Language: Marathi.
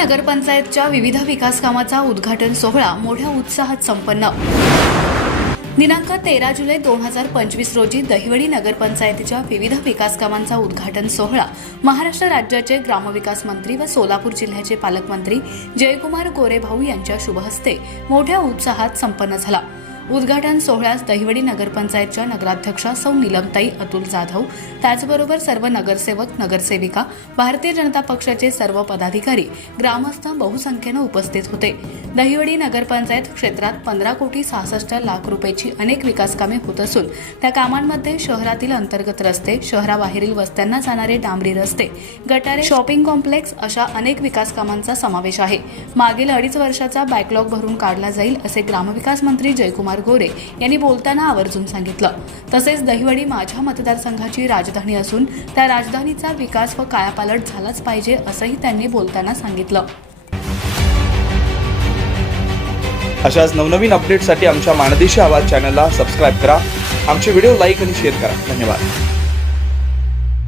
नगरपंचायतच्या विविध विकास कामाचा उद्घाटन सोहळा मोठ्या उत्साहात संपन्न. दिनांक तेरा जुलै दोन हजार पंचवीस रोजी दहिवडी नगरपंचायतीच्या विविध विकास कामांचा उद्घाटन सोहळा महाराष्ट्र राज्याचे ग्रामविकास मंत्री व सोलापूर जिल्ह्याचे पालकमंत्री जयकुमार गोरेभाऊ यांच्या शुभहस्ते मोठ्या उत्साहात संपन्न झाला. उद्घाटन सोहळ्यास दहिवडी नगरपंचायतच्या नगराध्यक्षा सौ निलमताई अतुल जाधव त्याचबरोबर सर्व नगरसेवक नगरसेविका भारतीय जनता पक्षाचे सर्व पदाधिकारी ग्रामस्थ बहुसंख्येनं उपस्थित होते. दहिवडी नगरपंचायत क्षेत्रात पंधरा कोटी सहासष्ट लाख रुपयाची अनेक विकास कामे होत असून त्या कामांमध्ये शहरातील अंतर्गत रस्ते शहराबाहेरील वस्त्यांना जाणारे डांबरी रस्ते गटारे शॉपिंग कॉम्प्लेक्स अशा अनेक विकास कामांचा समावेश आहे. मागील अडीच वर्षाचा बॅकलॉग भरून काढला जाईल असे ग्रामविकास मंत्री जयकुमार गोरे यांनी बोलताना आवर्जून सांगितलं. तसेच दहिवडी माझ्या मतदारसंघाची राजधानी असून त्या राजधानीचा विकास व कायापालट झालाच पाहिजे असंही त्यांनी बोलताना सांगितलं. अशाच नवनवीन अपडेटसाठी आमच्या माणदेशी आवाज चॅनलला सबस्क्राईब करा. आमचे व्हिडिओ लाईक आणि शेअर करा. धन्यवाद.